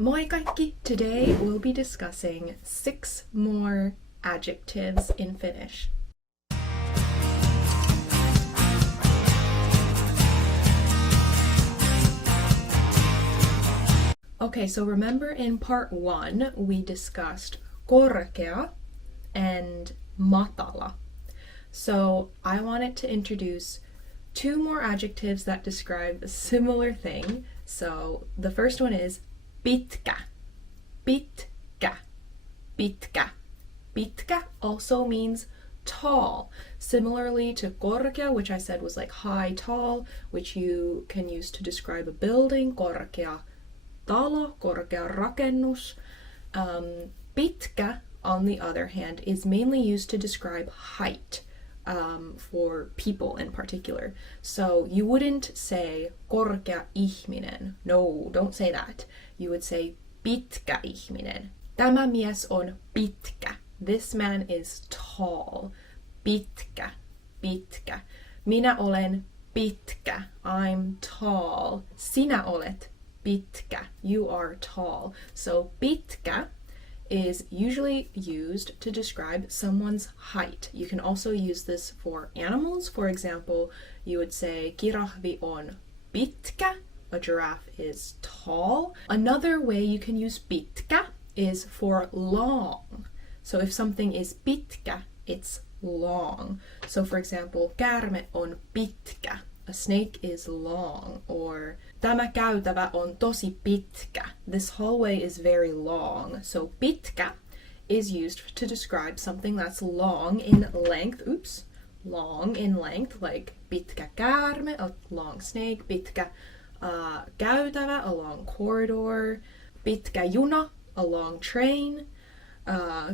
Moi kaikki! Today we'll be discussing 6 more adjectives in Finnish. Okay, so remember in part 1 we discussed korkea and matala. So I wanted to introduce 2 more adjectives that describe a similar thing. So the first one is pitkä. Pitkä. Pitkä. Pitkä also means tall. Similarly to korkea, which I said was like high, tall, which you can use to describe a building. Korkea talo, korkea rakennus. Pitkä, on the other hand, is mainly used to describe height. For people in particular. So you wouldn't say korkea ihminen. No, don't say that. You would say pitkä ihminen. Tämä mies on pitkä. This man is tall. Pitkä. Pitkä. Minä olen pitkä. I'm tall. Sinä olet pitkä. You are tall. So pitkä is usually used to describe someone's height. You can also use this for animals. For example, you would say kirahvi on pitkä. A giraffe is tall. Another way you can use pitkä is for long. So if something is pitkä, it's long. So for example, käärme on pitkä. A snake is long. Or tämä käytävä on tosi pitkä. This hallway is very long. So pitkä is used to describe something that's long in length. Oops. Long in length, like pitkä käärme, a long snake. Pitkä käytävä, a long corridor. Pitkä juna, a long train.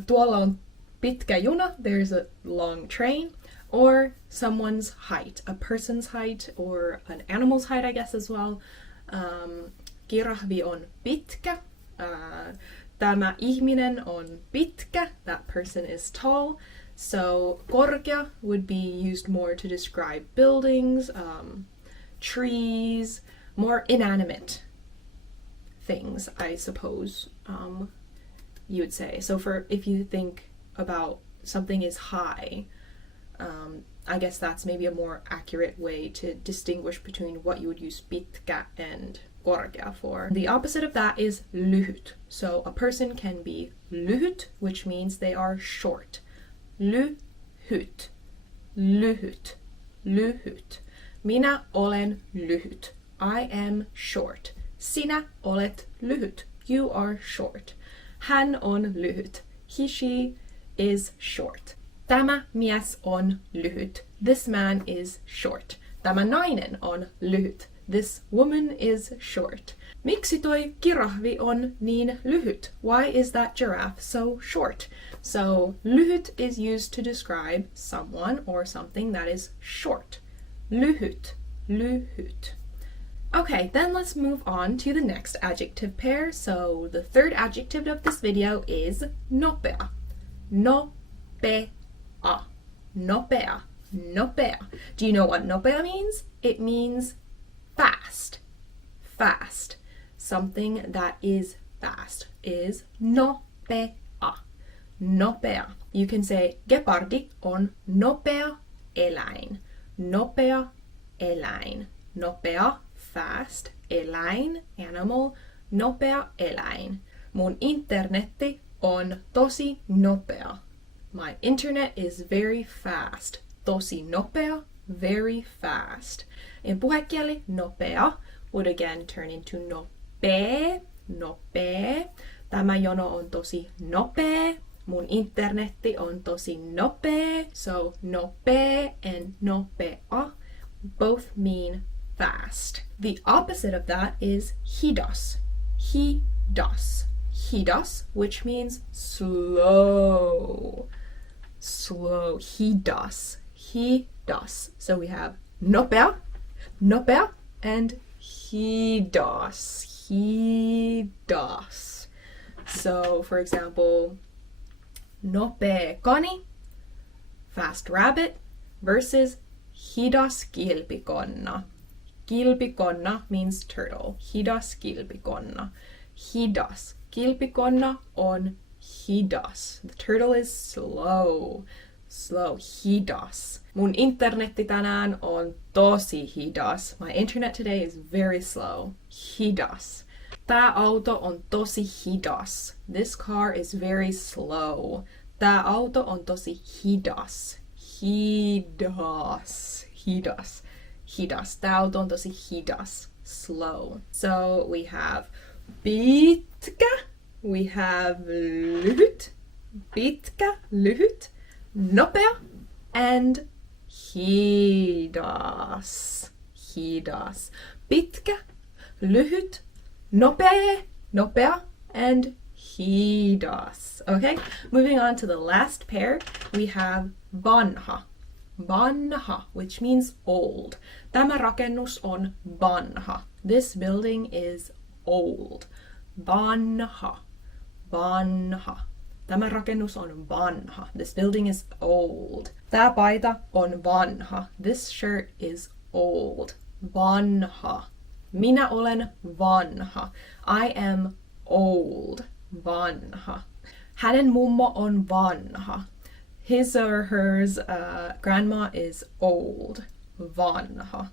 Tuolla on pitkä juna, there's a long train. Or someone's height, a person's height, or an animal's height, I guess, as well. Kirahvi on pitkä. Tämä ihminen on pitkä. That person is tall. So korkea would be used more to describe buildings, trees, more inanimate things, I suppose you would say. So if you think about something is high, I guess that's maybe a more accurate way to distinguish between what you would use pitkä and korkea for. The opposite of that is lyhyt. So a person can be lyhyt, which means they are short. Lyhyt. Lyhyt. Lyhyt. Minä olen lyhyt. I am short. Sinä olet lyhyt. You are short. Hän on lyhyt. He, she is short. Tämä mies on lyhyt. This man is short. Tämä nainen on lyhyt. This woman is short. Miksi toi kirahvi on niin lyhyt? Why is that giraffe so short? So lyhyt is used to describe someone or something that is short. Lyhyt. Lyhyt. Okay, then let's move on to the next adjective pair. So the third adjective of this video is nopea. Nopea. Nopea. Nopea. Do you know what nopea means? It means fast. Fast. Something that is fast is nopea. Nopea. You can say gepardi on nopea eläin. Nopea eläin. Nopea, fast, eläin, animal, nopea eläin. Mun internetti on tosi nopea. My internet is very fast. Tosi nopea, very fast. In puhekieli, nopea would again turn into nopee, nopee. Tämä jono on tosi nopea. Mun internetti on tosi nopea. So nopee and nopea both mean fast. The opposite of that is hidas. Hidas. Hidas, which means slow. Slow. Hidas. Hidas. So we have nopea, nopea, and hidas. Hidas. So, for example, nopea kani, fast rabbit, versus hidas kilpikonna. Kilpikonna means turtle. Hidas kilpikonna. hidas. Kilpikonna on hidas. The turtle is slow. Slow, hidas. Mun internetti tänään on tosi hidas. My internet today is very slow. Hidas. Tää auto on tosi hidas. This car is very slow. Tää auto on tosi hidas. Hidas. Hidas. Hidas. Tää auto on tosi hidas. Slow. So we have pitkä. We have lyhyt. Pitkä, lyhyt. Nopea and hidas. Hidas. Pitkä, lyhyt, nopea and hidas. Okay, moving on to the last pair, we have vanha. Vanha, which means old. Tämä rakennus on vanha. This building is old. Vanha. Vanha. Tämä rakennus on vanha. This building is old. Tää paita on vanha. This shirt is old. Vanha. Minä olen vanha. I am old. Vanha. Hänen mummo on vanha. His or hers grandma is old. Vanha.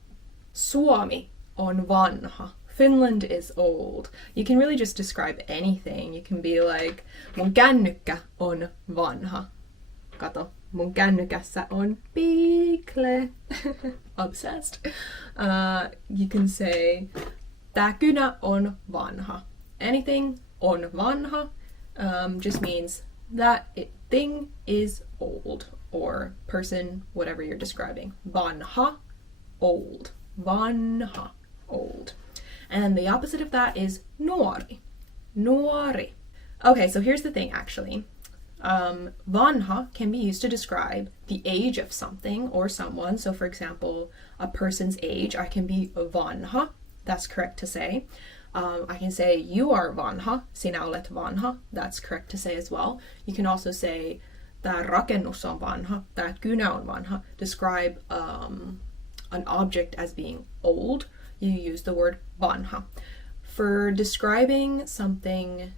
Suomi on vanha. Finland is old. You can really just describe anything. You can be like, mun kännykkä on vanha. Kato, mun kännykässä on piikle. Obsessed. You can say, tää kynä on vanha. Anything on vanha just means that thing is old, or person, whatever you're describing. Vanha, old. Vanha, old. And the opposite of that is nuori. Nuori. Okay, so here's the thing actually. Vanha can be used to describe the age of something or someone. So for example, a person's age, I can be vanha. That's correct to say. I can say, you are vanha. Sinä olet vanha. That's correct to say as well. You can also say, tää rakennus on vanha. Tää kynä on vanha. Describe an object as being old. You use the word vanha. For describing something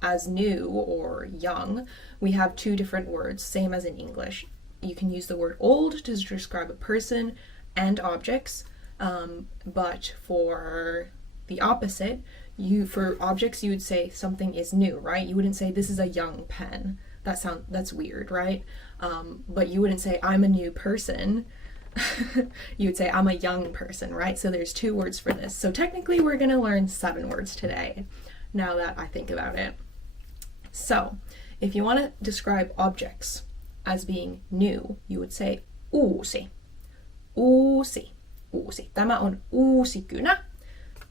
as new or young, we have two different words, same as in English. You can use the word old to describe a person and objects, but for the opposite, for objects you would say something is new, right? You wouldn't say this is a young pen. That's weird, right? But you wouldn't say I'm a new person. You would say I'm a young person, right? So there's two words for this. So technically we're going to learn 7 words today, now that I think about it. So if you want to describe objects as being new, you would say uusi. Uusi. Uusi. Tämä on uusi kynä.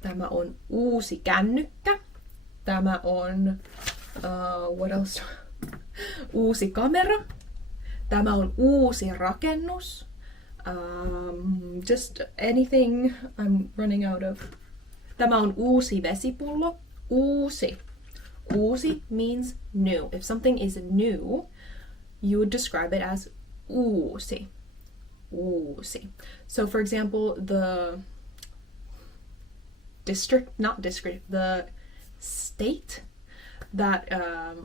Tämä on uusi kännykkä. Tämä on, what else? Uusi kamera. Tämä on uusi rakennus. Just anything I'm running out of. Tämä on uusi vesipullo. Uusi. Uusi means new. If something is new, you would describe it as uusi. Uusi. So for example, the the state that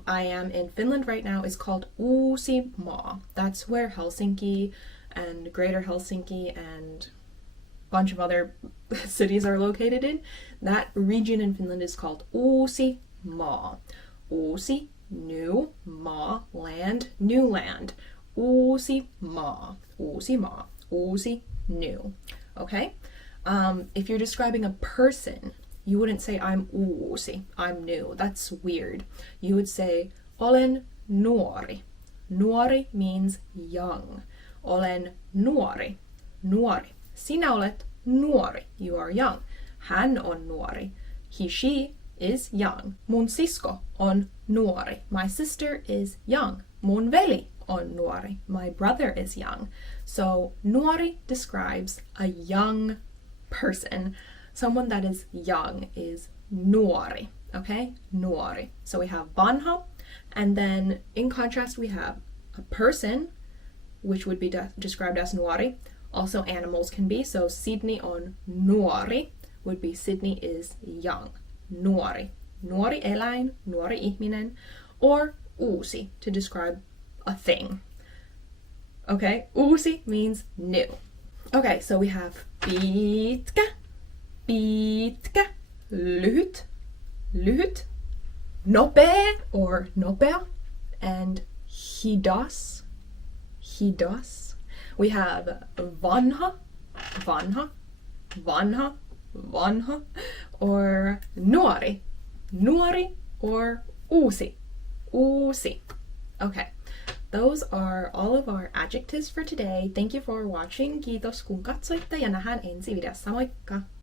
I am in Finland right now is called Uusimaa. That's where Helsinki and Greater Helsinki and a bunch of other cities are located in. That region in Finland is called Uusimaa. Uusi, new, maa, land, new land. Uusimaa. Uusimaa. Uusi, new. Okay? If you're describing a person, you wouldn't say I'm uusi, I'm new. That's weird. You would say olen nuori. Nuori means young. Olen nuori. Nuori. Sinä olet nuori. You are young. Hän on nuori. He, she is young. Mun sisko on nuori. My sister is young. Mun veli on nuori. My brother is young. So nuori describes a young person. Someone that is young is nuori. Okay? Nuori. So we have vanha, and then in contrast we have a person, which would be described as nuori. Also animals can be. So Sydney on nuori would be Sydney is young. nuori. Nuori eläin, nuori ihminen. Or uusi, to describe a thing. Okay, uusi means new. Okay, so we have pitkä, pitkä, lyhyt, lyhyt, nopea or nopea, and hidas, hidas. We have vanha, vanha, vanha, vanha, or nuori, nuori, or uusi, uusi. Okay, those are all of our adjectives for today. Thank you for watching. Kiitos kun katsoitte ja nähdään ensi videossa. Moikka!